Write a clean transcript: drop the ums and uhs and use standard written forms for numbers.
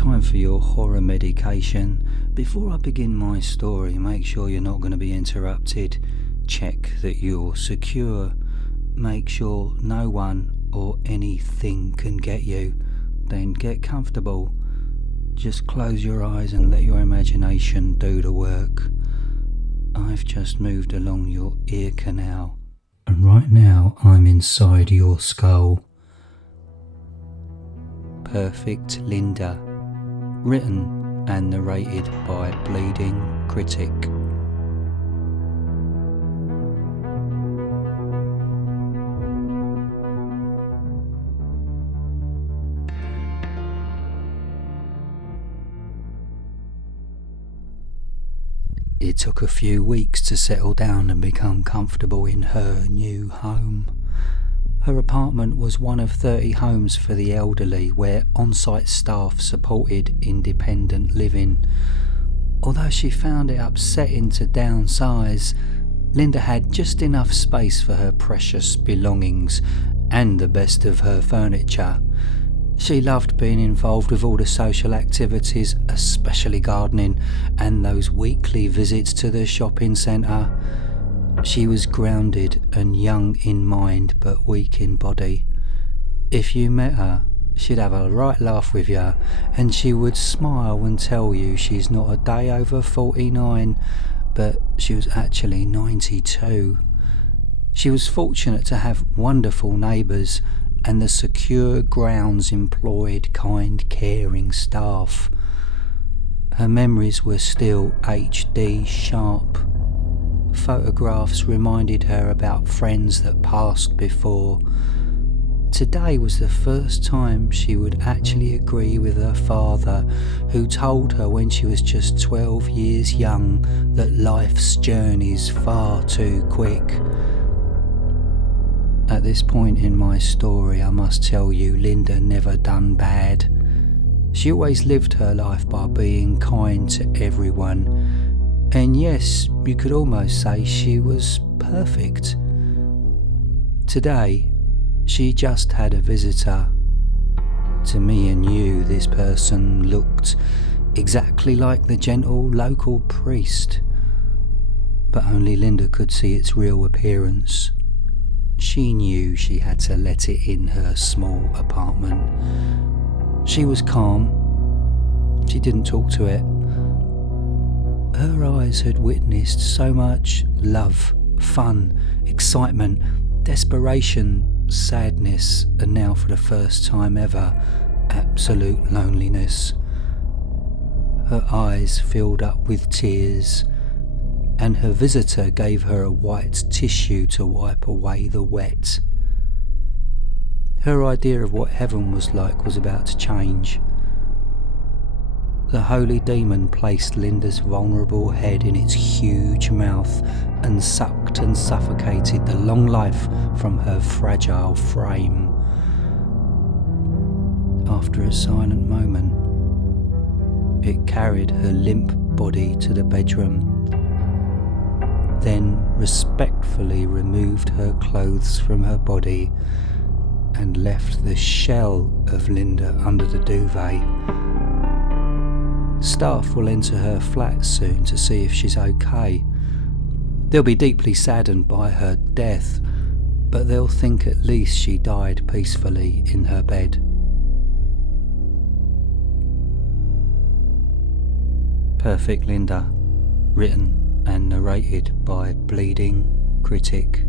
time for your horror medication. Before I begin my story, make sure you're not going to be interrupted. Check that you're secure. Make sure no one or anything can get you. Then get comfortable. Just close your eyes and let your imagination do the work. I've just moved along your ear canal, and right now I'm inside your skull. Perfect Linda. Written and narrated by Bleeding Critic. It took a few weeks to settle down and become comfortable in her new home. Her apartment was one of 30 homes for the elderly where on-site staff supported independent living. Although she found it upsetting to downsize, Linda had just enough space for her precious belongings and the best of her furniture. She loved being involved with all the social activities, especially gardening and those weekly visits to the shopping centre. She was grounded and young in mind but weak in body. If you met her, she'd have a right laugh with you, and she would smile and tell you she's not a day over 49, but she was actually 92. She was fortunate to have wonderful neighbours and the secure grounds employed kind, caring staff. Her memories were still HD sharp. Photographs reminded her about friends that passed before. Today was the first time she would actually agree with her father, who told her when she was just 12 years young that life's journey's far too quick. At this point in my story, I must tell you, Linda never done bad. She always lived her life by being kind to everyone. And yes, you could almost say she was perfect. Today, she just had a visitor. To me and you, this person looked exactly like the gentle local priest. But only Linda could see its real appearance. She knew she had to let it in her small apartment. She was calm. She didn't talk to it. Her eyes had witnessed so much love, fun, excitement, desperation, sadness, and now for the first time ever, absolute loneliness. Her eyes filled up with tears, and her visitor gave her a white tissue to wipe away the wet. Her idea of what heaven was like was about to change. The holy demon placed Linda's vulnerable head in its huge mouth and sucked and suffocated the long life from her fragile frame. After a silent moment, it carried her limp body to the bedroom, then respectfully removed her clothes from her body and left the shell of Linda under the duvet. Staff will enter her flat soon to see if she's okay. They'll be deeply saddened by her death, but they'll think at least she died peacefully in her bed. Perfect Linda. Written and narrated by Bleeding Critic.